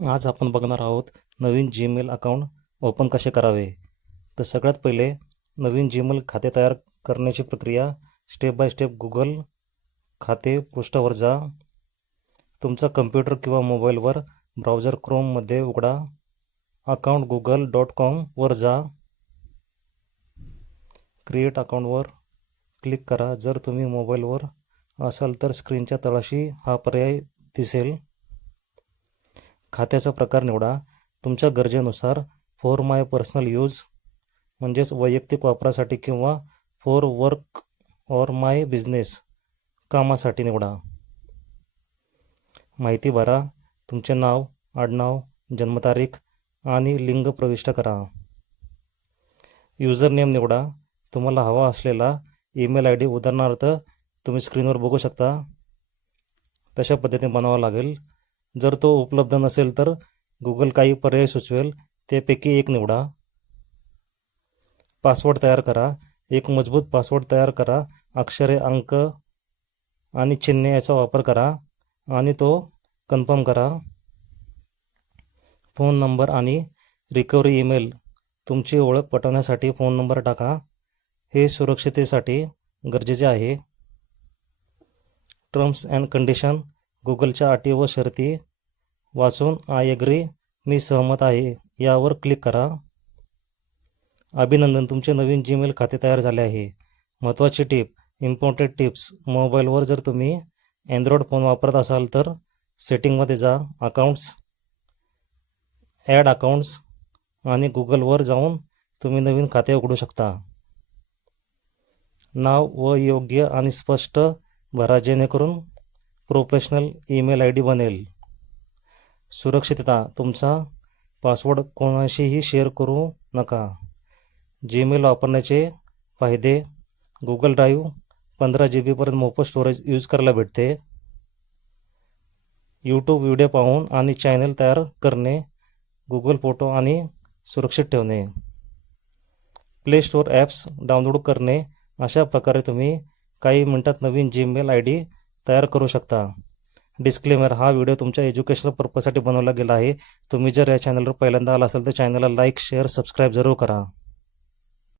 आज आपण बघणार आहोत नवीन जीमेल अकाउंट ओपन कसे करावे। तर सगळ्यात पहिले नवीन जीमेल खाते तयार करण्याची प्रक्रिया स्टेप बाय स्टेप गुगल खाते पृष्ठावर जा। तुमचा कम्प्युटर किंवा मोबाईलवर ब्राउझर क्रोममध्ये उघडा। अकाउंट google.com वर जा। क्रिएट अकाउंटवर क्लिक करा। जर तुम्ही मोबाईलवर असाल तर स्क्रीनच्या तळाशी हा पर्याय दिसेल। खात्याचा प्रकार निवडा। तुमच्या गरजेनुसार फॉर माय पर्सनल यूज म्हणजेच वैयक्तिक वापरासाठी किंवा for work or my business कामासाठी निवडा। माहिती भरा। तुमचे नाव, आडनाव, जन्मतारीख आणि लिंग प्रविष्ट करा। यूजर नेम निवडा। तुम्हाला हवा असलेला ईमेल आय डी, उदाहरणार्थ तुम्ही स्क्रीनवर बघू शकता तशा पद्धतीने बनावा लागेल। जर तो उपलब्ध नसेल तर गुगल काही पर्याय सुचवेल, त्यापैकी एक निवडा। पासवर्ड तयार करा। एक मजबूत पासवर्ड तयार करा। अक्षरे, अंक आणि चिन्हे याचा वापर करा आणि तो कन्फर्म करा। फोन नंबर आणि रिकव्हरी ईमेल, तुमची ओळख पटवण्यासाठी फोन नंबर टाका। हे सुरक्षिततेसाठी गरजेचे आहे। टर्म्स अँड कंडिशन, गुगलच्या अटी व शर्ती वाचून आय एग्री, मी सहमत आहे यावर क्लिक करा। अभिनंदन, तुमचे नवीन जीमेल खाते तयार झाले आहे। महत्त्वाची टिप, इम्पॉर्टंट टिप्स, मोबाईलवर जर तुम्ही अँड्रॉइड फोन वापरत असाल तर सेटिंगमध्ये जा, अकाउंट्स, ॲड अकाउंट्स आणि गुगलवर जाऊन तुम्ही नवीन खाते उघडू शकता। नाव व योग्य आणि स्पष्ट भरा जेणेकरून प्रोफेशनल ईमेल आय डी बनेल। सुरक्षितता, तुमचा पासवर्ड कोणाशीही शेअर करू नका। जीमेल वापरण्याचे फायदे, गुगल ड्राईव्ह 15 GB पर्यंत मोफत स्टोरेज यूज करायला भेटते। यूट्यूब व्हिडिओ पाहून आणि चॅनल तयार करणे, गुगल फोटो आणि सुरक्षित ठेवणे, प्ले स्टोअर ॲप्स डाउनलोड करणे, अशा प्रकारे तुम्ही काही मिनिटात नवीन जीमेल आय डी तयार करू शकता। डिस्क्लेमर, हा व्हिडिओ तुमच्या एज्युकेशनल पर्पजसाठी बनवला गेला आहे। तुम्ही जर या चॅनलवर पहिल्यांदा आला असाल तर चॅनलला लाईक, शेअर, सबस्क्राईब जरूर करा।